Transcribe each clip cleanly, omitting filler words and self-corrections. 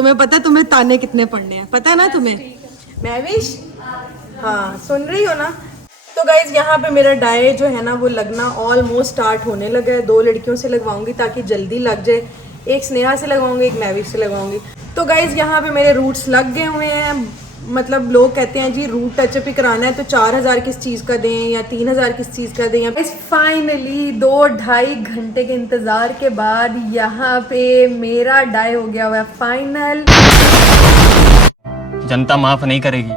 तुम्हें पता है तुम्हें ताने कितने पढ़ने हैं, पता है ना तुम्हें? महविश, हाँ सुन रही हो ना? तो गाइज यहाँ पे मेरा डाई जो है ना वो लगना ऑलमोस्ट स्टार्ट होने लगा है। 2 लड़कियों से लगवाऊंगी ताकि जल्दी लग जाए। एक स्नेहा से लगवाऊंगी, एक महविश से लगवाऊंगी। तो गाइज यहाँ पे मेरे रूट्स लग गए हुए हैं। मतलब लोग कहते हैं जी रूट टचअप ही कराना है तो 4000 किस चीज़ का दें या 3000 किस चीज़ का दें। या फाइनली 2-2.5 घंटे के इंतज़ार के बाद यहाँ पे मेरा डाई हो गया हुआ है फाइनल। जनता माफ नहीं करेगी।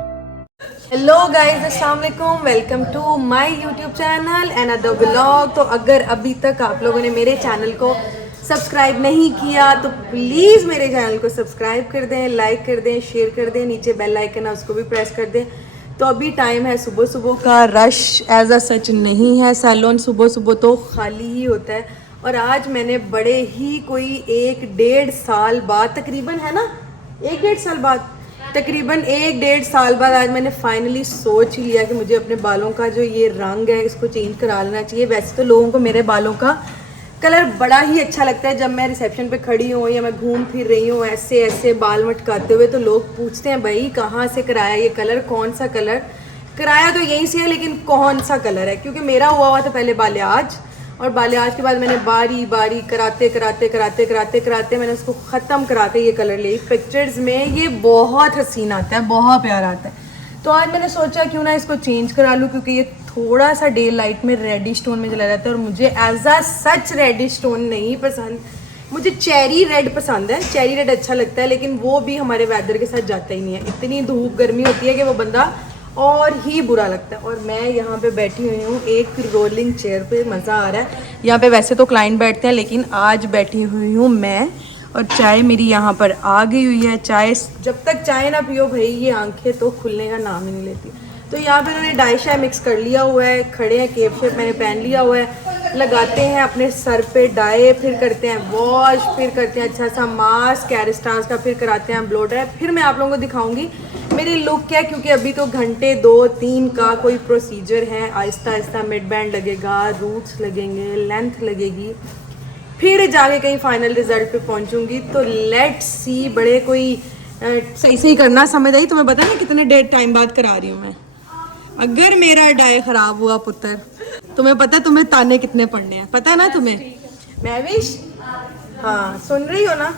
हेलो गाइज, अस्सलाम वालेकुम, welcome to my YouTube channel and other vlog. तो अगर अभी तक आप लोगों ने मेरे चैनल को सब्सक्राइब नहीं किया तो प्लीज़ मेरे चैनल को सब्सक्राइब कर दें, लाइक कर दें, शेयर कर दें, नीचे बेल आइकन है उसको भी प्रेस कर दें। तो अभी टाइम है सुबह सुबह का, रश एज अ सच नहीं है। सैलून सुबह सुबह तो खाली ही होता है। और आज मैंने बड़े ही कोई 1-1.5 साल बाद तकरीबन, है ना, 1-1.5 साल बाद, तकरीबन 1-1.5 साल बाद आज मैंने फाइनली सोच ही लिया कि मुझे अपने बालों का जो ये रंग है इसको चेंज करा लेना चाहिए। वैसे तो लोगों को मेरे बालों का कलर बड़ा ही अच्छा लगता है। जब मैं रिसेप्शन पे खड़ी हूँ या मैं घूम फिर रही हूँ ऐसे ऐसे बाल मटकाते हुए तो लोग पूछते हैं भाई कहाँ से कराया ये कलर, कौन सा कलर कराया? तो यहीं से है, लेकिन कौन सा कलर है? क्योंकि मेरा हुआ था पहले बालियाज, और बालियाज के बाद मैंने बारी बारी कराते कराते कराते कराते कराते मैंने उसको ख़त्म करा के ये कलर ली। पिक्चर्स में ये बहुत हसीन आता है, बहुत प्यारा आता है। तो आज मैंने सोचा क्यों ना इसको चेंज करा लूँ, क्योंकि ये थोड़ा सा डे लाइट में रेडिश टोन में चला जाता है और मुझे as a such reddish tone नहीं पसंद। मुझे चेरी रेड पसंद है, चेरी रेड अच्छा लगता है, लेकिन वो भी हमारे वेदर के साथ जाता ही नहीं है। इतनी धूप गर्मी होती है कि वो बंदा और ही बुरा लगता है। और मैं यहाँ पे बैठी हुई हूँ एक रोलिंग चेयर पे, मज़ा आ रहा है। यहाँ पे वैसे तो क्लाइंट बैठते हैं लेकिन आज बैठी हुई हूँ मैं, और चाय मेरी यहाँ पर आ गई हुई है। चाय जब तक चाय ना पियो भाई ये आंखें तो खुलने का नाम ही नहीं लेती। तो यहाँ पे मैंने डाई शाई मिक्स कर लिया हुआ है, खड़े हैं, केप शेप मैंने पहन लिया हुआ है। लगाते हैं अपने सर पे डाई, फिर करते हैं वॉश, फिर करते हैं अच्छा सा मास्क कैरिस्टास का, फिर कराते हैं ब्लो ड्राई। फिर मैं आप लोगों को दिखाऊंगी मेरी लुक क्या है, क्योंकि अभी तो घंटे 2-3 का कोई प्रोसीजर है। आहिस्ता आहिस्ता मिड बैंड लगेगा, रूट्स लगेंगे, लेंथ लगेगी, फिर जाके कहीं फाइनल रिजल्ट पे पहुंचूंगी। तो लेट्स सी, बड़े कोई सही सही करना, समझ आई? तुम्हें पता है कितने डेढ़ टाइम बाद करा रही हूँ मैं। अगर मेरा डाई खराब हुआ पुत्र, तुम्हें पता है तुम्हें ताने कितने पड़ने हैं, पता है ना तुम्हें? महविश, हाँ सुन रही हो ना?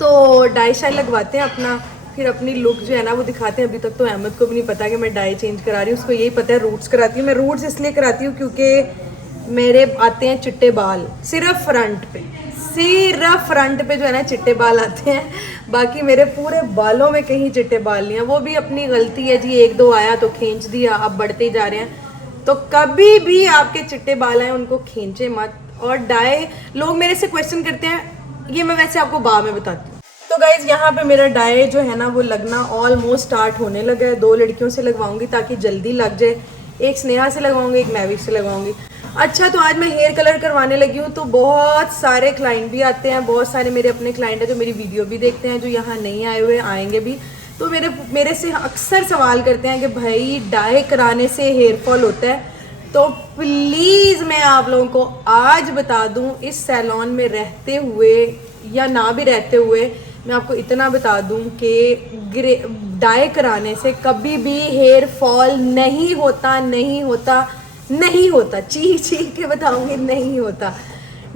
तो डाई शाई लगवाते हैं अपना, फिर अपनी लुक जो है ना वो दिखाते हैं। अभी तक तो अहमद को भी नहीं पता कि मैं डाई चेंज करा रही हूँ, उसको यही पता है रूट्स कराती हूँ। मैं रूट्स इसलिए कराती हूँ क्योंकि मेरे आते हैं चिट्टे बाल सिर्फ फ्रंट पे, सिर्फ फ्रंट पे जो है ना चिट्टे बाल आते हैं। बाकी मेरे पूरे बालों में कहीं चिट्टे बाल नहीं है। वो भी अपनी गलती है जी, 1-2 आया तो खींच दिया, अब बढ़ते ही जा रहे हैं। तो कभी भी आपके चिट्टे बाल आए उनको खींचे मत। और डाई लोग मेरे से क्वेश्चन करते हैं, ये मैं वैसे आपको बाद में बताती हूँ। तो गाइज यहाँ पे मेरा डाई जो है ना वो लगना ऑलमोस्ट स्टार्ट होने लगा है। 2 लड़कियों से लगवाऊंगी ताकि जल्दी लग जाए। एक स्नेहा से लगवाऊंगी, एक महविश से लगवाऊंगी। अच्छा, तो आज मैं हेयर कलर करवाने लगी हूँ तो बहुत सारे क्लाइंट भी आते हैं, बहुत सारे मेरे अपने क्लाइंट हैं जो मेरी वीडियो भी देखते हैं, जो यहाँ नहीं आए हुए आएंगे भी। तो मेरे से अक्सर सवाल करते हैं कि भाई डाई कराने से हेयर फॉल होता है? तो प्लीज़ मैं आप लोगों को आज बता दूं, इस सैलून में रहते हुए या ना भी रहते हुए मैं आपको इतना बता दूं कि डाई कराने से कभी भी हेयर फॉल नहीं होता, नहीं होता, नहीं होता। चीख चीख के बताऊंगी, नहीं होता।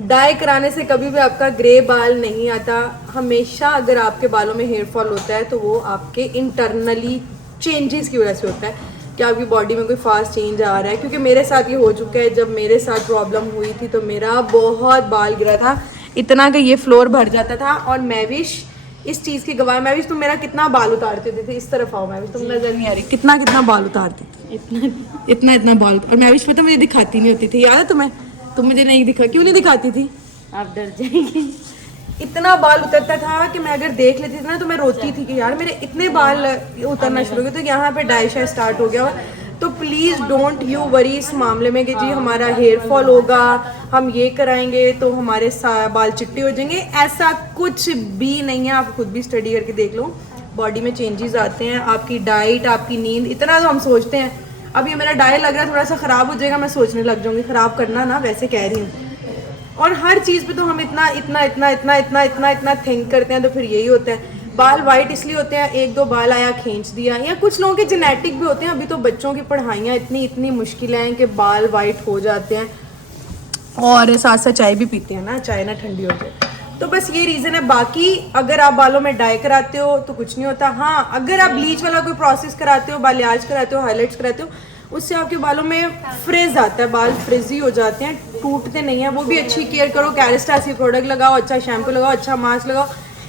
डाई कराने से कभी भी आपका ग्रे बाल नहीं आता। हमेशा अगर आपके बालों में हेयर फॉल होता है तो वो आपके इंटरनली चेंजेस की वजह से होता है कि आपकी बॉडी में कोई फास्ट चेंज आ रहा है। क्योंकि मेरे साथ ये हो चुका है, जब मेरे साथ प्रॉब्लम हुई थी तो मेरा बहुत बाल गिरा था, इतना कि ये फ्लोर भर जाता था। और महविश इस चीज़ की गवाह, महविश तुम मेरा कितना बाल उतारते थे? इस तरफ आओ महविश, तुम नजर नहीं आ रही, कितना कितना बाल उतारते थे, इतना इतना बाल। और महविश पता मुझे दिखाती नहीं होती थी, याद है तुम्हें? तुम मुझे नहीं दिखा, क्यों नहीं दिखाती थी? आप डर जाएंगे। इतना बाल उतरता था कि मैं अगर देख लेती थी ना तो मैं रोती थी कि यार मेरे इतने बाल उतरना शुरू हो गए। तो यहाँ पे डाई शाई स्टार्ट हो गया। तो प्लीज़ डोंट यू वरी इस मामले में कि जी हमारा हेयर फॉल होगा, हम ये कराएंगे तो हमारे बाल चिट्टे हो जाएंगे। ऐसा कुछ भी नहीं है, आप खुद भी स्टडी करके देख लो। बॉडी में चेंजेस आते हैं, आपकी डाइट, आपकी नींद, इतना तो हम सोचते हैं। अब ये मेरा डाई लग रहा है थोड़ा सा ख़राब हो जाएगा, मैं सोचने लग जाऊँगी ख़राब करना ना, वैसे कह रही हूँ। और हर चीज़ पे तो हम इतना इतना इतना इतना इतना इतना इतना थिंक करते हैं, तो फिर यही होता है। बाल वाइट इसलिए होते हैं, एक दो बाल आया खींच दिया, या कुछ लोगों के जेनेटिक भी होते हैं। अभी तो बच्चों की पढ़ाइयाँ इतनी इतनी मुश्किल हैं कि बाल वाइट हो जाते हैं, और साथ साथ चाय भी पीते हैं ना, चाय ना ठंडी हो जाए। तो बस ये रीज़न है। बाकी अगर आप बालों में डाई कराते हो तो कुछ नहीं होता। हाँ, अगर आप ब्लीच वाला कोई प्रोसेस कराते हो, बालियाज कराते हो, हाईलाइट्स कराते हो, उससे आपके बालों में फ्रिज आता है, बाल फ्रिजी हो जाते हैं, टूटते नहीं हैं। वो भी अच्छी केयर करो, कैरेस्टासी प्रोडक्ट लगाओ, अच्छा शैम्पू लगाओ, अच्छा मास्क लगाओ।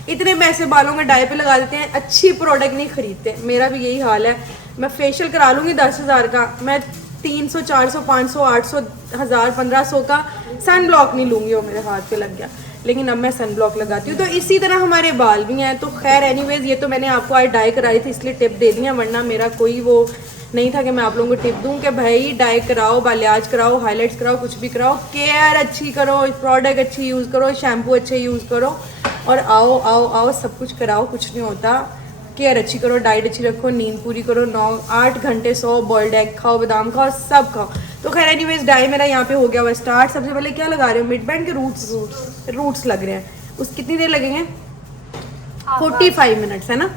इतने पैसे बालों में डाई पे लगा देते हैं, अच्छी प्रोडक्ट नहीं खरीदते। मेरा भी यही हाल है। मैं फेशियल करा लूँगी 10,000 का, मैं 300 400 500 800 1000 1500 का सन ब्लॉक नहीं लूँगी, वो मेरे हाथ पे लग गया। लेकिन अब मैं सन ब्लॉक लगाती हूँ। तो इसी तरह हमारे बाल भी हैं। तो खैर एनीवेज, ये तो मैंने आपको आज डाई कराई थी इसलिए टिप दे दी है, वरना मेरा कोई वो नहीं था कि मैं आप लोगों को टिप दूँ कि भाई डाई कराओ, बालियाज कराओ, हाईलाइट्स कराओ, कुछ भी कराओ, केयर अच्छी करो, प्रोडक्ट अच्छी यूज़ करो, शैम्पू अच्छे यूज़ करो, और आओ आओ आओ सब कुछ कराओ, कुछ नहीं होता। केयर अच्छी करो, डाइट अच्छी रखो, नींद पूरी करो, 9-8 घंटे सो, बॉइल्ड एग खाओ, बादाम खाओ, सब खाओ। तो खैर एनीवेज, डाई मेरा यहाँ पे हो गया हुआ स्टार्ट। सबसे पहले क्या लगा रहे हो? मिड बैंड के रूट्स लग रहे हैं। उस कितनी देर लगेंगे? 45 मिनट्स है ना,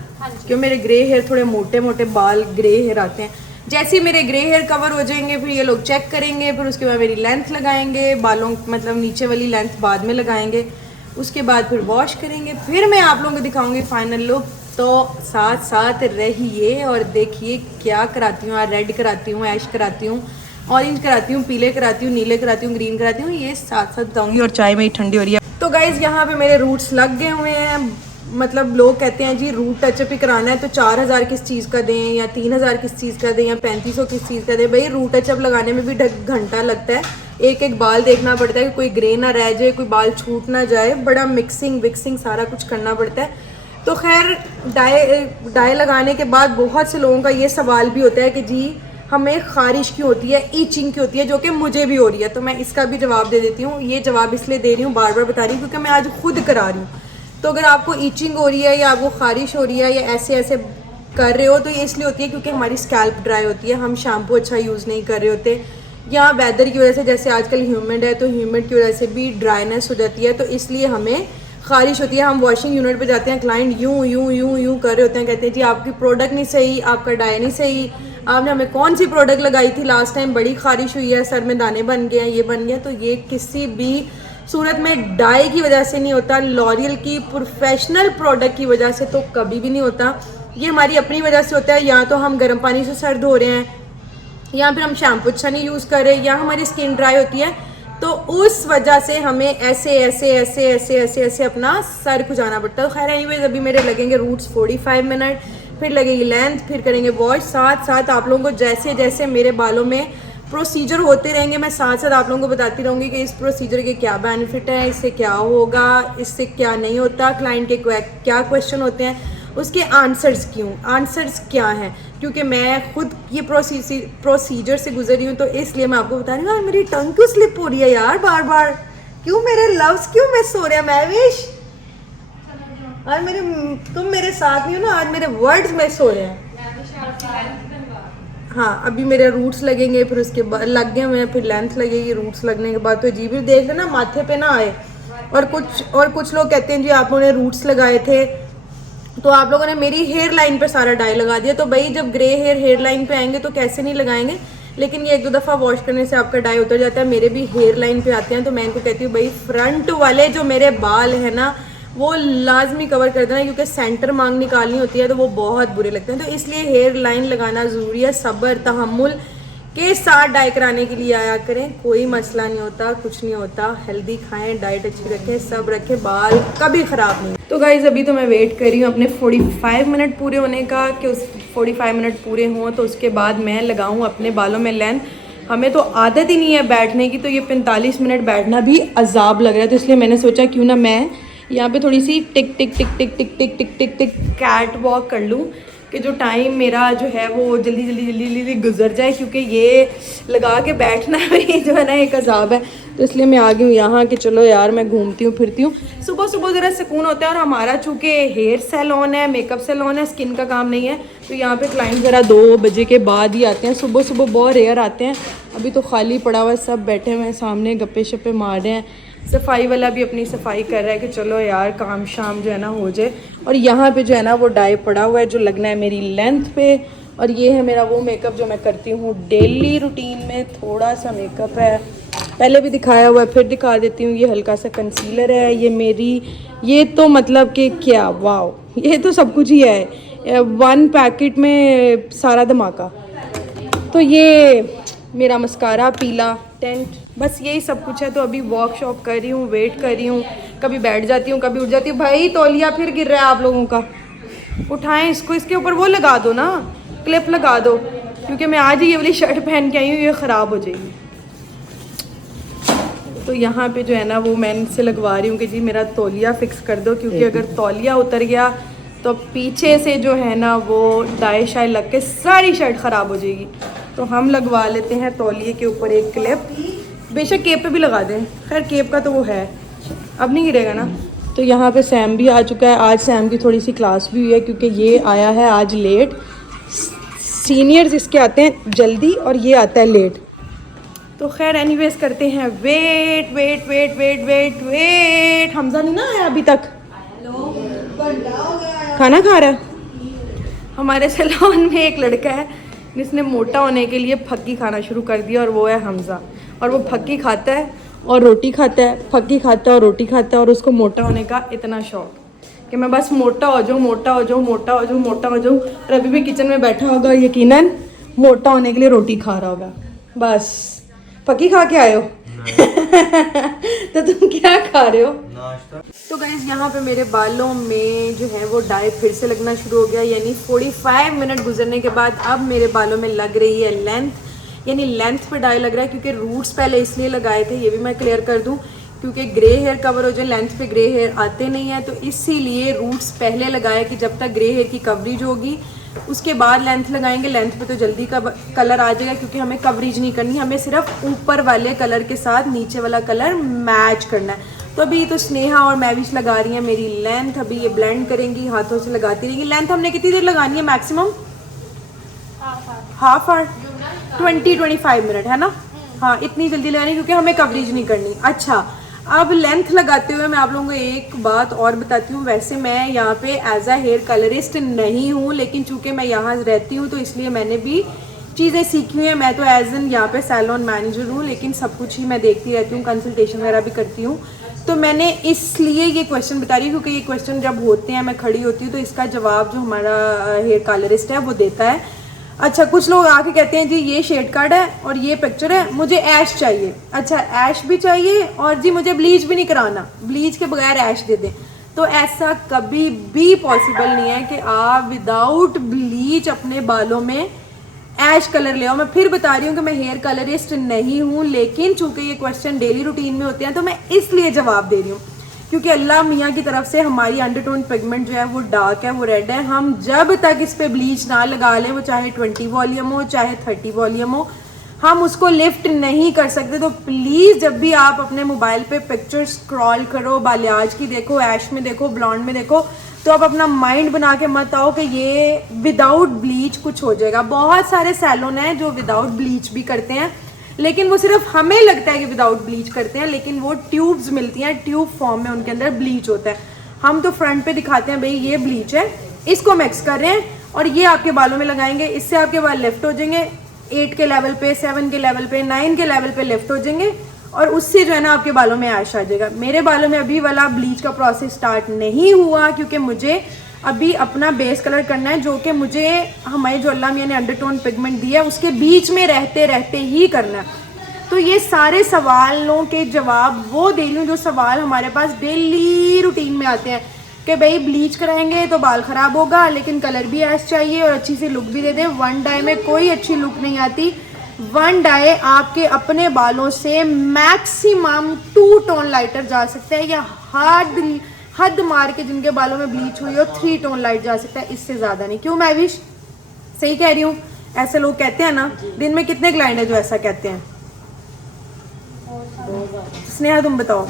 क्यों मेरे ग्रे हेयर, थोड़े मोटे मोटे बाल ग्रे हेयर आते हैं। जैसे ही मेरे ग्रे हेयर कवर हो जाएंगे, फिर ये लोग चेक करेंगे, फिर उसके बाद मेरी लेंथ लगाएंगे, बालों मतलब नीचे वाली लेंथ बाद में लगाएंगे, उसके बाद फिर वॉश करेंगे, फिर मैं आप लोगों को दिखाऊंगी फाइनल लुक। तो साथ साथ रहिए और देखिए क्या कराती हूँ। रेड कराती हूँ, ऐश कराती हूँ, ऑरेंज कराती हूँ, पीले कराती हूँ, नीले कराती हूँ, ग्रीन कराती हूँ, ये साथ साथ बताऊँगी। और चाय मेरी ठंडी हो रही है। तो गाइज़ यहाँ पे मेरे रूट्स लग गए हुए हैं। मतलब लोग कहते हैं जी रूट टचअप ही कराना है तो 4,000 किस चीज़ का दें, या 3,000 किस चीज़ का दें, या 3500 किस चीज़ का दें। भाई रूट टचअप लगाने में भी घंटा लगता है, एक एक बाल देखना पड़ता है कि कोई ग्रे ना रह जाए, कोई बाल छूट ना जाए, बड़ा मिक्सिंग विक्सिंग सारा कुछ करना पड़ता है। तो खैर डाई लगाने के बाद बहुत से लोगों का ये सवाल भी होता है कि जी हमें खारिश क्यों होती है, ईचिंग क्यों होती है, जो कि मुझे भी हो रही है। तो मैं इसका भी जवाब दे देती हूँ। ये जवाब इसलिए दे रही हूँ, बार बार बता रही हूँ, क्योंकि मैं आज खुद करा रही हूँ। तो अगर आपको ईचिंग हो रही है, या आपको खारिश हो रही है, या ऐसे ऐसे कर रहे हो, तो ये इसलिए होती है क्योंकि हमारी स्कैल्प ड्राई होती है, हम शैम्पू अच्छा यूज़ नहीं कर रहे होते, या वेदर की वजह से, जैसे आजकल ह्यूमिड है तो ह्यूमिड की वजह से भी ड्राइनेस हो जाती है, तो इसलिए हमें खारिश होती है। हम वॉशिंग यूनिट पे जाते हैं, क्लाइंट यूं यूं यूं यूं कर रहे होते हैं, कहते हैं जी आपकी प्रोडक्ट नहीं सही, आपका डाई नहीं सही, आपने हमें कौन सी प्रोडक्ट लगाई थी लास्ट टाइम, बड़ी खारिश हुई है, सर में दाने बन गए हैं, ये बन गया। तो ये किसी भी सूरत में डाई की वजह से नहीं होता, लॉरियल की प्रोफेशनल प्रोडक्ट की वजह से तो कभी भी नहीं होता। ये हमारी अपनी वजह से होता है, या तो हम गर्म पानी से सर धो रहे हैं, या फिर हम शैम्पू अच्छा नहीं यूज़ कर रहे, या हमारी स्किन ड्राई होती है, तो उस वजह से हमें ऐसे ऐसे ऐसे ऐसे ऐसे ऐसे अपना सर खुजाना पड़ता है। तो खैर एनीवेज, अभी मेरे लगेंगे रूट्स 45 मिनट, फिर लगेगी लेंथ, फिर करेंगे वॉश। साथ साथ आप लोगों को जैसे जैसे मेरे बालों में प्रोसीजर होते रहेंगे, मैं साथ साथ आप लोगों को बताती रहूँगी कि इस प्रोसीजर के क्या बेनिफिट है, इससे क्या होगा, इससे क्या नहीं होता, क्लाइंट के क्या क्वेश्चन होते हैं, उसके आंसर्स क्या हैं, क्योंकि मैं खुद ये प्रोसीजर से गुजरी हूँ। तो इसलिए मैं आपको बता रही हूँ। मेरी टंग क्यों स्लिप हो रही है यार बार बार, क्यों मेरे लव्स क्यों मिस हो रहे हैं महविश, आज मेरे तुम मेरे साथ नहीं हो ना, आज मेरे वर्ड्स मिस हो रहे हैं। हाँ, अभी मेरे रूट्स लगेंगे, फिर उसके बाद लग गए हुए, फिर लेंथ लगेगी। रूट्स लगने के बाद तो जी भी देख लेना माथे पे ना आए। और कुछ लोग कहते हैं जी आप लोगों ने रूट्स लगाए थे तो आप लोगों ने मेरी हेयर लाइन पे सारा डाई लगा दिया। तो भाई जब ग्रे हेयर लाइन पे आएंगे तो कैसे नहीं लगाएंगे, लेकिन ये 1-2 दफ़ा वॉश करने से आपका डाई उतर जाता है। मेरे भी हेयर लाइन पे आते हैं, तो मैं इनको कहती हूँ भाई फ्रंट वाले जो मेरे बाल है ना वो लाजमी कवर कर देना, क्योंकि सेंटर मांग निकालनी होती है तो वो बहुत बुरे लगते हैं। तो इसलिए हेयर लाइन लगाना ज़रूरी है। सब्र तहम्मुल के साथ डाई कराने के लिए आया करें, कोई मसला नहीं होता, कुछ नहीं होता। हेल्दी खाएं, डाइट अच्छी रखें, सब रखें, बाल कभी ख़राब नहीं। तो गाइज़ अभी तो मैं वेट कर रही हूँ अपने 45 मिनट पूरे होने का, कि उस 45 मिनट पूरे हों तो उसके बाद मैं लगाऊँ अपने बालों में लेंथ। हमें तो आदत ही नहीं है बैठने की, तो ये 45 मिनट बैठना भी अजाब लग रहा है। तो इसलिए मैंने सोचा क्यों ना मैं यहाँ पे थोड़ी सी टिक टिक टिक टिक टिक टिक टिक टिक टिक कैट वॉक कर लूँ, कि जो टाइम मेरा जो है वो जल्दी जल्दी जल्दी जल्दी गुजर जाए, क्योंकि ये लगा के बैठना भी जो है ना एक अजाब है। तो इसलिए मैं आ गई हूँ यहाँ कि चलो यार मैं घूमती हूँ फिरती हूँ, सुबह सुबह ज़रा सुकून होता है। और हमारा चूँकि हेयर सैलून है, मेकअप सैलून है, स्किन का काम नहीं है, तो यहाँ पे क्लाइंट ज़रा 2 बजे के बाद ही आते हैं। सुबह सुबह बहुत रेयर आते हैं। अभी तो खाली पड़ा हुआ है, सब बैठे हुए हैं सामने, गप्पे शप्पे मार रहे हैं। सफाई वाला भी अपनी सफाई कर रहा है कि चलो यार काम शाम जो है ना हो जाए। और यहाँ पे जो है ना वो डाई पड़ा हुआ है जो लगना है मेरी लेंथ पे। और ये है मेरा वो मेकअप जो मैं करती हूँ डेली रूटीन में। थोड़ा सा मेकअप है, पहले भी दिखाया हुआ है, फिर दिखा देती हूँ। ये हल्का सा कंसीलर है, ये मेरी, ये तो मतलब कि क्या वाओ, ये तो सब कुछ ही है 1 पैकेट में सारा धमाका। तो ये मेरा मस्कारा पीला टेंट, बस यही सब कुछ है। तो अभी वॉक शॉप कर रही हूँ, वेट कर रही हूँ, कभी बैठ जाती हूँ कभी उठ जाती हूँ। भाई तौलिया फिर गिर रहा है आप लोगों का, उठाएं इसको, इसके ऊपर वो लगा दो ना, क्लिप लगा दो, क्योंकि मैं आज ही ये वाली शर्ट पहन के आई हूँ, ये ख़राब हो जाएगी। तो यहाँ पे जो है ना वो मैं इनसे लगवा रही हूँ कि जी मेरा तौलिया फिक्स कर दो, क्योंकि अगर तौलिया उतर गया तो पीछे से जो है ना वो डाई शाई लग के सारी शर्ट ख़राब हो जाएगी। तो हम लगवा लेते हैं तौलिए के ऊपर एक क्लिप, बेशक केप पे भी लगा दें, खैर केप का तो वो है, अब नहीं गिरेगा ना। तो यहाँ पे सैम भी आ चुका है। आज सैम की थोड़ी सी क्लास भी हुई है क्योंकि ये आया है आज लेट। सीनियर्स इसके आते हैं जल्दी और ये आता है लेट। तो खैर एनीवेज करते हैं wait wait wait wait wait wait. Hamza नहीं ना आया अभी तक, खाना खा रहा है। हमारे सैलून में एक लड़का है जिसने मोटा होने के लिए फक्की खाना शुरू कर दिया और वो है हमजा। और वो फक्की खाता है और रोटी खाता है, फक्की खाता है और रोटी खाता है। और उसको मोटा होने का इतना शौक कि मैं बस मोटा हो जाऊँ, मोटा हो जाऊँ, मोटा हो जाऊँ, मोटा हो जाऊँ। और अभी भी किचन में बैठा होगा, यकीनन मोटा होने के लिए रोटी खा रहा होगा। बस फक्की खा के आए हो तो तुम क्या खा रहे हो? तो गाइस यहाँ पे मेरे बालों में जो है वो डाई फिर से लगना शुरू हो गया, यानी 45 मिनट गुजरने के बाद अब मेरे बालों में लग रही है लेंथ, यानी लेंथ पे डाई लग रहा है। क्योंकि रूट्स पहले इसलिए लगाए थे, ये भी मैं क्लियर कर दूं, क्योंकि ग्रे हेयर कवर हो जाए, लेंथ पे ग्रे हेयर आते नहीं है, तो इसीलिए रूट्स पहले लगाए कि जब तक ग्रे हेयर की कवरेज होगी उसके बाद लेंथ लगाएंगे। लेंथ पे तो जल्दी कलर आ जाएगा, क्योंकि हमें कवरेज नहीं करनी, हमें सिर्फ ऊपर वाले कलर के साथ नीचे वाला कलर मैच करना है। तो अभी तो स्नेहा और मैविश लगा रही है मेरी लेंथ, अभी ये ब्लेंड करेंगी, हाथों से लगाती रहेंगी। लेंथ हमने कितनी देर लगानी है? मैक्सिमम हाफ आवर, 20-25 मिनट है ना। हाँ इतनी जल्दी लगानी क्योंकि हमें कवरेज नहीं करनी। अच्छा अब लेंथ लगाते हुए मैं आप लोगों को एक बात और बताती हूँ। वैसे मैं यहाँ पे एज अ हेयर कलरिस्ट नहीं हूँ, लेकिन चूंकि मैं यहाँ रहती हूँ तो इसलिए मैंने भी चीज़ें सीखी हुई हैं। मैं तो एज एन यहाँ पे सैलून मैनेजर हूँ, लेकिन सब कुछ ही मैं देखती रहती हूँ, कंसल्टेशन वगैरह भी करती हूँ। तो मैंने इसलिए ये क्वेश्चन बता रही हूँ क्योंकि ये क्वेश्चन जब होते हैं मैं खड़ी होती हूँ तो इसका जवाब जो हमारा हेयर कलरिस्ट है वो देता है। अच्छा कुछ लोग आके कहते हैं जी ये शेड कार्ड है और ये पिक्चर है, मुझे ऐश चाहिए। अच्छा ऐश भी चाहिए और जी मुझे ब्लीच भी नहीं कराना, ब्लीच के बगैर ऐश दे दें। तो ऐसा कभी भी पॉसिबल नहीं है कि आप विदाउट ब्लीच अपने बालों में ऐश कलर ले आओ। मैं फिर बता रही हूँ कि मैं हेयर कलरिस्ट नहीं हूँ, लेकिन चूंकि ये क्वेश्चन डेली रूटीन में होते हैं तो मैं इसलिए जवाब दे रही हूँ क्योंकि अल्लाह मियाँ की तरफ से हमारी अंडरटोन पिगमेंट जो है वो डार्क है, वो रेड है। हम जब तक इस पे ब्लीच ना लगा लें, वो चाहे 20 वॉल्यूम हो चाहे 30 वॉल्यूम हो, हम उसको लिफ्ट नहीं कर सकते। तो प्लीज़ जब भी आप अपने मोबाइल पे पिक्चर स्क्रॉल करो, बालियाज की देखो, ऐश में देखो, ब्लॉन्ड में देखो, तो आप अपना माइंड बना के मत आओ कि ये विदाउट ब्लीच कुछ हो जाएगा। बहुत सारे सैलून हैं जो विदाउट ब्लीच भी करते हैं, लेकिन वो सिर्फ हमें लगता है कि विदाउट ब्लीच करते हैं, लेकिन वो ट्यूब्स मिलती हैं, ट्यूब फॉर्म में उनके अंदर ब्लीच होता है। हम तो फ्रंट पे दिखाते हैं भाई ये ब्लीच है, इसको मिक्स कर रहे हैं और ये आपके बालों में लगाएंगे, इससे आपके बाल लिफ्ट हो जाएंगे 8 के लेवल पे, 7 के लेवल पे, 9 के लेवल पे लिफ्ट हो जाएंगे और उससे जो है ना आपके बालों में ऐश आ जाएगा। मेरे बालों में अभी वाला ब्लीच का प्रोसेस स्टार्ट नहीं हुआ क्योंकि मुझे अभी अपना बेस कलर करना है, जो कि मुझे हमारे जो अल्लाह मियाँ ने अंडरटोन पिगमेंट दिया है उसके बीच में रहते रहते ही करना है। तो ये सारे सवालों के जवाब वो दे रही हूँ जो सवाल हमारे पास डेली रूटीन में आते हैं कि भाई ब्लीच कराएंगे तो बाल ख़राब होगा, लेकिन कलर भी ऐश चाहिए और अच्छी सी लुक भी दे दें। वन डाई में कोई अच्छी लुक नहीं आती। वन डाई आपके अपने बालों से मैक्सिमम 2 टोन लाइटर जा सकता है, या हद मार के जिनके बालों में ब्लीच हुई हो 3 टोन लाइट जा सकता है, इससे ज़्यादा नहीं। क्यों मैविश सही कह रही हूँ? ऐसे लोग कहते हैं ना, दिन में कितने क्लाइंट है जो ऐसा कहते हैं? स्नेहा तुम बताओ।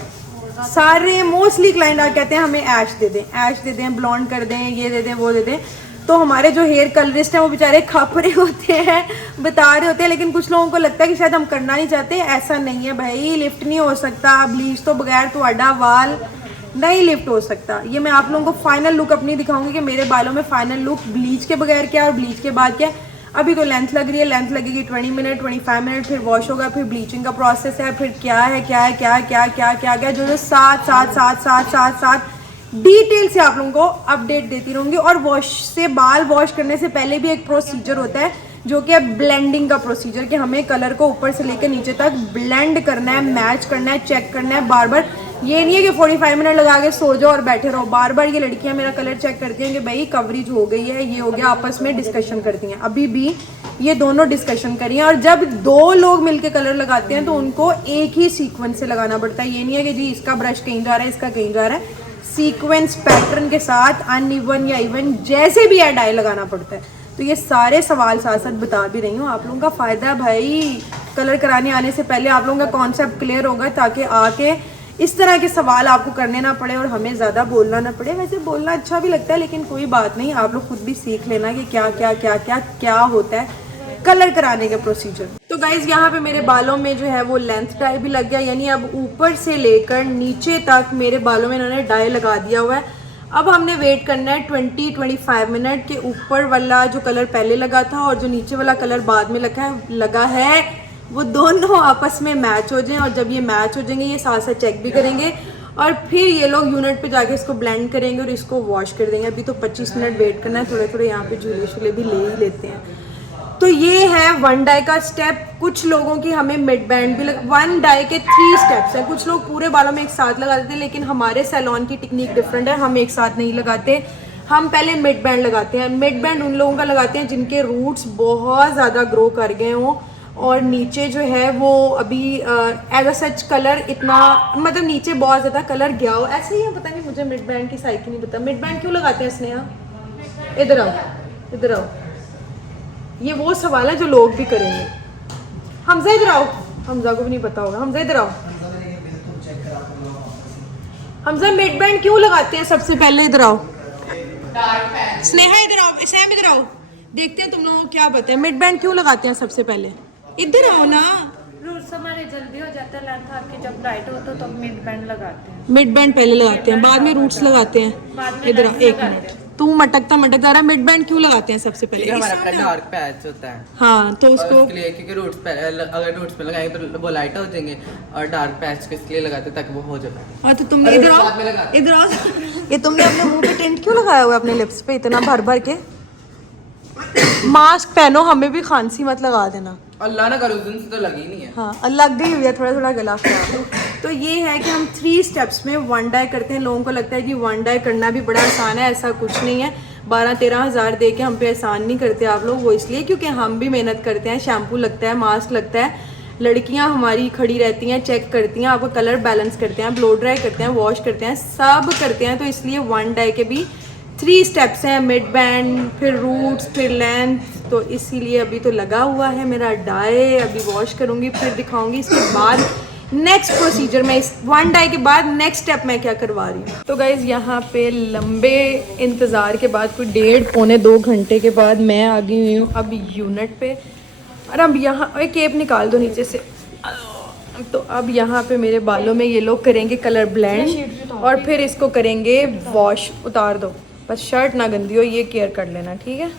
सारे मोस्टली क्लाइंट कहते हैं हमें ऐश दे दें, ऐश दे दें, ब्लॉन्ड कर दें, ये दे दें, वो दे दें। तो हमारे जो हेयर कलरिस्ट हैं वो बेचारे खप रहे होते हैं, बता रहे होते हैं, लेकिन कुछ लोगों को लगता है कि शायद हम करना नहीं चाहते। ऐसा नहीं है भाई, लिफ्ट नहीं हो सकता ब्लीच तो बगैर ਤੁਹਾਡਾ वाल नहीं लिफ्ट हो सकता। ये मैं आप लोगों को फाइनल लुक अपनी दिखाऊंगी कि मेरे बालों में फाइनल लुक ब्लीच के बगैर क्या और ब्लीच के बाद क्या। अभी तो लेंथ लग रही है, लेंथ लगेगी 20 मिनट 25 मिनट, फिर वॉश होगा, फिर ब्लीचिंग का प्रोसेस है, फिर क्या है क्या है क्या क्या क्या क्या क्या जो जो साथ डिटेल से आप लोगों को अपडेट देती रहूंगी। और वॉश से बाल वॉश करने से पहले भी एक प्रोसीजर होता है जो कि है ब्लेंडिंग का प्रोसीजर, कि हमें कलर को ऊपर से लेकर नीचे तक ब्लेंड करना है, मैच करना है, चेक करना है बार बार। ये नहीं है कि 45 मिनट लगा के सो जाओ और बैठे रहो। बार बार ये लड़कियां मेरा कलर चेक करती हैं कि भाई कवरेज हो गई है, ये हो गया, आपस में डिस्कशन करती हैं। अभी भी ये दोनों डिस्कशन करी हैं। और जब दो लोग मिलकर कलर लगाते हैं तो उनको एक ही सीक्वेंस से लगाना पड़ता है। ये नहीं है कि जी इसका ब्रश कहीं जा रहा है, इसका कहीं जा रहा है, सीक्वेंस पैटर्न के साथ अनइवन या इवन जैसे भी है डाई लगाना पड़ता है। तो ये सारे सवाल साथ साथ बता भी रही हूँ, आप लोगों का फ़ायदा है भाई। कलर कराने आने से पहले आप लोगों का कॉन्सेप्ट क्लियर होगा ताकि आके इस तरह के सवाल आपको करने ना पड़े और हमें ज़्यादा बोलना ना पड़े। वैसे बोलना अच्छा भी लगता है लेकिन कोई बात नहीं, आप लोग खुद भी सीख लेना कि क्या क्या क्या क्या क्या होता है कलर कराने के प्रोसीजर। तो गाइज यहाँ पे मेरे बालों में जो है वो लेंथ डाई भी लग गया, यानी अब ऊपर से लेकर नीचे तक मेरे बालों में इन्होंने डाई लगा दिया हुआ है। अब हमने वेट करना है 20-25 मिनट के ऊपर वाला जो कलर पहले लगा था और जो नीचे वाला कलर बाद में लगा है वो दोनों आपस में मैच हो जाएं। और जब ये मैच हो जाएंगे ये साथ साथ चेक भी करेंगे और फिर ये लोग यूनिट पे जाके इसको ब्लेंड करेंगे और इसको वॉश कर देंगे। अभी तो 25 मिनट वेट करना है, थोड़े थोड़े यहाँ पे झूले शूले भी ले ही लेते हैं। तो ये है वन डाई का स्टेप। कुछ लोगों की हमें मिड बैंड भी वन डाई के 3 स्टेप्स हैं। कुछ लोग पूरे बालों में एक साथ लगा देते हैं लेकिन हमारे सैलून की टेक्निक डिफरेंट है, हम एक साथ नहीं लगाते। हम पहले मिड बैंड लगाते हैं। मिड बैंड उन लोगों का लगाते हैं जिनके रूट्स बहुत ज़्यादा ग्रो कर गए हों और नीचे जो है वो अभी एज अ सच कलर इतना, मतलब नीचे बहुत ज़्यादा कलर गया हो, ऐसे ही है। पता नहीं, मुझे मिड बैंड की साइकिल नहीं पता। मिड बैंड क्यों लगाते हैं स्नेहा? इधर आओ, इधर आओ। ये वो सवाल है जो लोग भी करेंगे। हमजा इधर आओ, हमजा को भी नहीं पता होगा। हमजा इधर आओ। हमजा मिड बैंड क्यों लगाते हैं सबसे पहले? इधर आओ। स्नेहा इधर आओ, सैम इधर आओ, देखते हैं तुम लोगों को क्या पता है। मिड बैंड क्यों लगाते हैं सबसे पहले? इधर आओ ना। रूट्स हमारे जल्दी हो जाता है, लेंथ आपकी जब ब्राइट हो तो मिड बैंड लगाते हैं। मिड बैंड पहले लगाते हैं, बाद में रूट्स लगाते हैं। इधर आओ, एक मिनट, तू मटकता मटकता रहा। मिड बैंड क्यों लगाते हैं सबसे पहले? हमारा अपना डार्क पैच होता है। हाँ, तो उसको उसके लिए, क्योंकि रूट्स पे अगर रूट्स पे लगाएंगे तो वो लाइट हो जाएंगे और डार्क पैच किस लिए लगाते हैं ताकि वो हो जाए। हाँ, तो तुमने इधर आओ, इधर आओ। ये तुमने अपने मुंह पे टेंट क्यों लगाया हुआ है अपने लिप्स पे इतना भर भर के? मास्क पहनो, हमें भी खांसी मत लगा देना। अल्लाह ना करे, उस दिन से तो लगी नहीं है। हाँ, लग गई हुई है, थोड़ा थोड़ा गला खराब। तो ये है कि हम 3 स्टेप्स में वन डाई करते हैं। लोगों को लगता है कि वन डाई करना भी बड़ा आसान है, ऐसा कुछ नहीं है। 12-13 हज़ार दे के हम पे एहसान नहीं करते आप लोग, वो इसलिए क्योंकि हम भी मेहनत करते हैं। शैम्पू लगता है, मास्क लगता है, लड़कियां हमारी खड़ी रहती हैं, चेक करती हैं, आपको कलर बैलेंस करते हैं, ब्लो ड्राई करते हैं, वॉश करते हैं, सब करते हैं। तो इसलिए वन डाई के भी 3 स्टेप्स हैं, मिड बैंड, फिर रूट्स, फिर लेंथ। तो इसीलिए अभी तो लगा हुआ है मेरा डाई, अभी वॉश करूँगी फिर दिखाऊँगी। इसके बाद नेक्स्ट प्रोसीजर में, इस वन डाई के बाद नेक्स्ट स्टेप मैं क्या करवा रही हूँ। तो गाइज़ यहाँ पे लंबे इंतज़ार के बाद कोई 1.5-2 घंटे के बाद मैं आ गई हुई हूँ अब यूनिट पे। और अब यहाँ केप निकाल दो नीचे से। तो अब यहाँ पे मेरे बालों में ये लोग करेंगे कलर ब्लेंड और फिर इसको करेंगे वॉश। उतार दो बस, शर्ट ना गंदी हो, ये केयर कर लेना, ठीक है।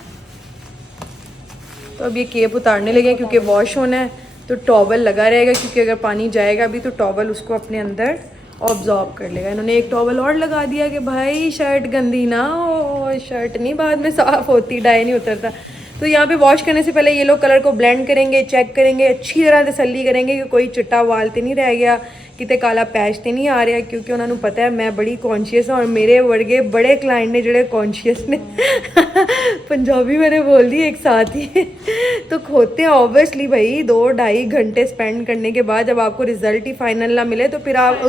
तो अब ये केप उतारने लगे क्योंकि वॉश होना है तो टॉवल लगा रहेगा, क्योंकि अगर पानी जाएगा भी तो टॉवल उसको अपने अंदर ऑब्जॉर्ब कर लेगा। इन्होंने एक टॉवल और लगा दिया कि भाई शर्ट गंदी ना हो, शर्ट नहीं बाद में साफ़ होती, डाई नहीं उतरता। तो यहाँ पे वॉश करने से पहले ये लोग कलर को ब्लेंड करेंगे, चेक करेंगे, अच्छी तरह तसल्ली करेंगे कि कोई चिट्टा वाल तो नहीं रह गया, कितने काला पैच तो नहीं आ रहा, क्योंकि उन्होंने पता है मैं बड़ी कॉन्शियस हूँ और मेरे वर्गे बड़े क्लाइंट ने जोड़े कॉन्शियस ने पंजाबी मैंने बोल दी एक साथ ही तो खोते हैं ऑब्वियसली भाई। 2-2.5 घंटे स्पेंड करने के बाद जब आपको रिजल्ट ही फाइनल ना मिले तो फिर आप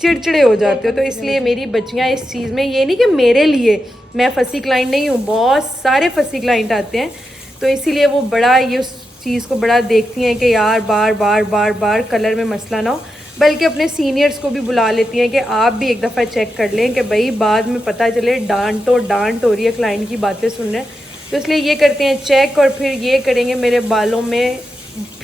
चिड़चिड़े हो जाते हो। तो इसलिए मेरी बच्चियाँ इस चीज़ में, ये नहीं कि मेरे लिए मैं फंसी क्लाइंट नहीं हूँ, बहुत सारे फंसी क्लाइंट आते हैं, तो इसीलिए वो बड़ा ये उस चीज़ को बड़ा देखती हैं कि यार बार बार बार बार कलर में मसला ना हो। बल्कि अपने सीनियर्स को भी बुला लेती हैं कि आप भी एक दफ़ा चेक कर लें कि भाई बाद में पता चले डांट हो रही है, क्लाइंट की बातें सुन रहे हैं। तो इसलिए ये करते हैं चेक और फिर ये करेंगे मेरे बालों में।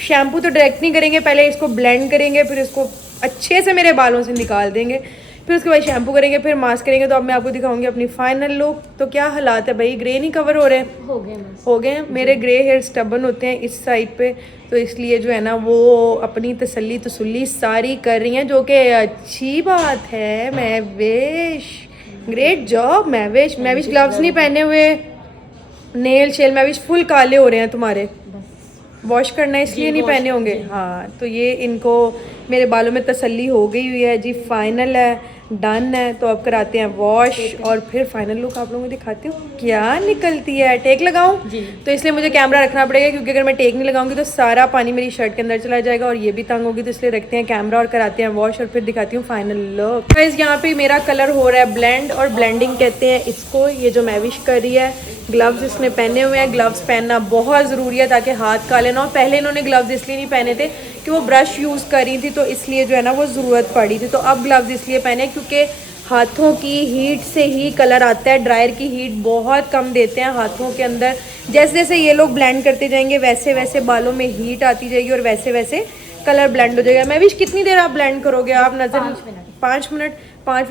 शैम्पू तो डायरेक्ट नहीं करेंगे, पहले इसको ब्लेंड करेंगे, फिर इसको अच्छे से मेरे बालों से निकाल देंगे, फिर उसके बाद शैम्पू करेंगे, फिर मास्क करेंगे। तो अब मैं आपको दिखाऊंगी अपनी फाइनल लुक। तो क्या हालात है भाई, ग्रे नहीं कवर हो रहे हैं? हो गए। मेरे ग्रे हेयर स्टबन होते हैं इस साइड पे, तो इसलिए जो है ना वो अपनी तसल्ली सारी कर रही हैं, जो कि अच्छी बात है। Mahvish great job Mahvish. Gloves नहीं पहने हुए, नेल शेल महविश फुल काले हो रहे हैं तुम्हारे। वॉश करना इसलिए नहीं पहने होंगे। हाँ, तो ये इनको मेरे बालों में तसल्ली हो गई हुई है जी। फाइनल है, डन है। तो अब कराते हैं वॉश और फिर फाइनल लुक आप लोगों को दिखाती हूँ क्या निकलती है। टेक लगाऊं? तो इसलिए मुझे कैमरा रखना पड़ेगा, क्योंकि अगर मैं टेक नहीं लगाऊंगी तो सारा पानी मेरी शर्ट के अंदर चला जाएगा और ये भी तंग होगी। तो इसलिए रखते हैं कैमरा और कराते हैं वॉश और फिर दिखाती हूँ फाइनल लुक। गाइस यहाँ पे मेरा कलर हो रहा है ब्लेंड, और ब्लेंडिंग कहते हैं इसको। ये जो महविश कर रही है, ग्लव्स इसने पहने हुए हैं। ग्लव्स पहनना बहुत ज़रूरी है ताकि हाथ काले ना हो। पहले इन्होंने ग्लव्स इसलिए नहीं पहने थे कि वो ब्रश यूज़ कर रही थी, तो इसलिए जो है ना वो ज़रूरत पड़ी थी। तो अब ग्लव्स इसलिए पहने क्योंकि हाथों की हीट से ही कलर आता है। ड्रायर की हीट बहुत कम देते हैं हाथों के अंदर। जैसे जैसे ये लोग ब्लेंड करते जाएंगे वैसे वैसे बालों में हीट आती जाएगी और वैसे वैसे कलर ब्लेंड हो जाएगा। मैं भी कितनी देर आप ब्लेंड करोगे? आप नज़र 5 मिनट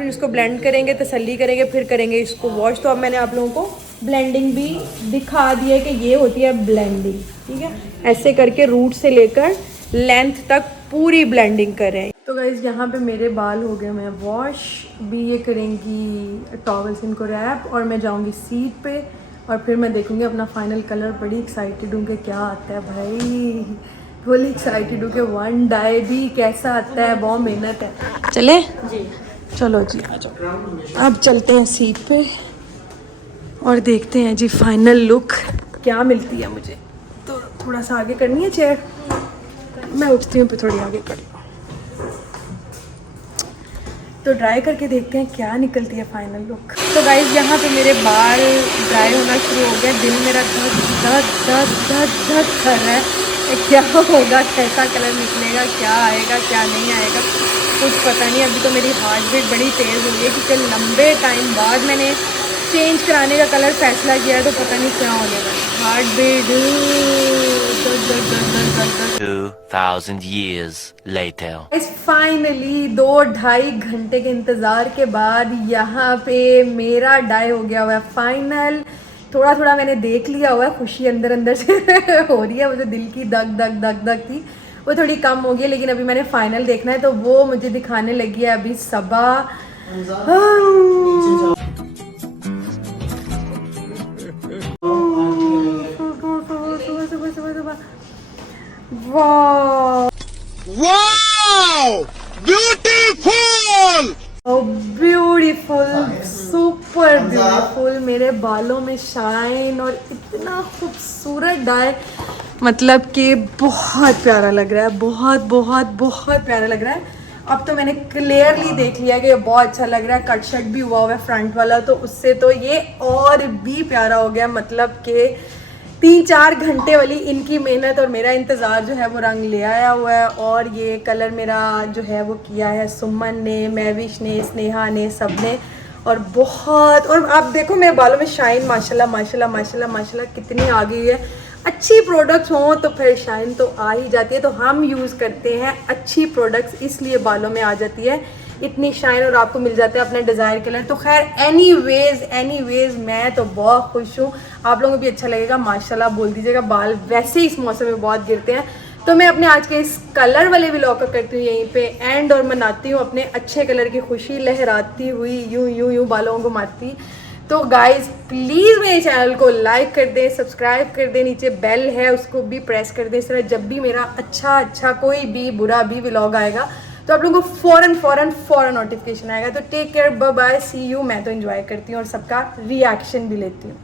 इसको ब्लेंड करेंगे, तसल्ली करेंगे, फिर करेंगे इसको वॉश। तो अब मैंने आप लोगों को ब्लेंडिंग भी दिखा दी है कि ये होती है ब्लेंडिंग, ठीक है। ऐसे करके रूट से लेकर लेंथ तक पूरी ब्लेंडिंग करें। तो गाइस यहाँ पे मेरे बाल हो गए मैं वॉश। भी ये करेंगी टॉवल से इनको रैप और मैं जाऊँगी सीट पे और फिर मैं देखूँगी अपना फाइनल कलर। बड़ी एक्साइटेड हूँ कि क्या आता है भाई, फुल एक्साइटेड हूँ कि वन डाई भी कैसा आता है। बहुत मेहनत है। चले जी, चलो जी आ जाओ। अब चलते हैं सीट पे और देखते हैं जी फाइनल लुक क्या मिलती है मुझे। तो थोड़ा सा आगे करनी है चेयर, मैं उठती हूँ, फिर थोड़ी आगे कर लूँ। तो ड्राई करके देखते हैं क्या निकलती है फाइनल लुक। तो गाइस यहाँ पे मेरे बाल ड्राई होना शुरू हो गया। दिल मेरा धक कर रहा है क्या होगा, कैसा कलर निकलेगा, क्या आएगा क्या नहीं आएगा, कुछ पता नहीं। अभी तो मेरी हार्ट बीट बड़ी तेज़ हो गई है क्योंकि लंबे टाइम बाद मैंने चेंज कराने का कलर फैसला किया है, तो पता नहीं क्या होने वाला। Heartbeat 2000 years later. Finally 2-2.5 घंटे के इंतज़ार के बाद यहाँ पे मेरा डाई हो गया हुआ है फाइनल। थोड़ा थोड़ा मैंने देख लिया हुआ है, खुशी अंदर अंदर से हो रही है। मुझे दिल की दग थी वो थोड़ी कम हो गई, लेकिन अभी मैंने फाइनल देखना है तो वो मुझे दिखाने लगी है अभी सबा। Beautiful, super beautiful. मेरे बालों में शाइन और इतना खूबसूरत डाई, मतलब कि बहुत प्यारा लग रहा है। बहुत प्यारा लग रहा है। अब तो मैंने क्लियरली देख लिया कि ये बहुत अच्छा लग रहा है। कट शर्ट भी हुआ है फ्रंट वाला, तो उससे तो ये और भी प्यारा हो गया। मतलब कि 3-4 घंटे वाली इनकी मेहनत और मेरा इंतज़ार जो है वो रंग ले आया हुआ है। और ये कलर मेरा जो है वो किया है सुमन ने, महविश ने, स्नेहा ने, सब ने। और बहुत, और आप देखो मेरे बालों में शाइन माशाल्लाह कितनी आ गई है। अच्छी प्रोडक्ट्स हों तो फिर शाइन तो आ ही जाती है। तो हम यूज़ करते हैं अच्छी प्रोडक्ट्स, इसलिए बालों में आ जाती है इतनी शाइन और आपको मिल जाता है अपने डिज़ायर कलर। तो खैर एनीवेज मैं तो बहुत खुश हूँ। आप लोगों को भी अच्छा लगेगा माशाल्लाह बोल दीजिएगा। बाल वैसे ही इस मौसम में बहुत गिरते हैं। तो मैं अपने आज के इस कलर वाले व्लॉग का करती हूँ यहीं पे एंड, और मनाती हूँ अपने अच्छे कलर की खुशी, लहराती हुई यूं बालों को घुमाती। तो गाइज प्लीज़ मेरे चैनल को लाइक कर दें, सब्सक्राइब कर दें, नीचे बेल है उसको भी प्रेस कर दें। इस तरह जब भी मेरा अच्छा कोई भी बुरा भी व्लॉग आएगा तो आप लोगों को फ़ौरन नोटिफिकेशन आएगा। तो take care, bye bye, see you. मैं तो एंजॉय करती हूँ और सबका रिएक्शन भी लेती हूँ।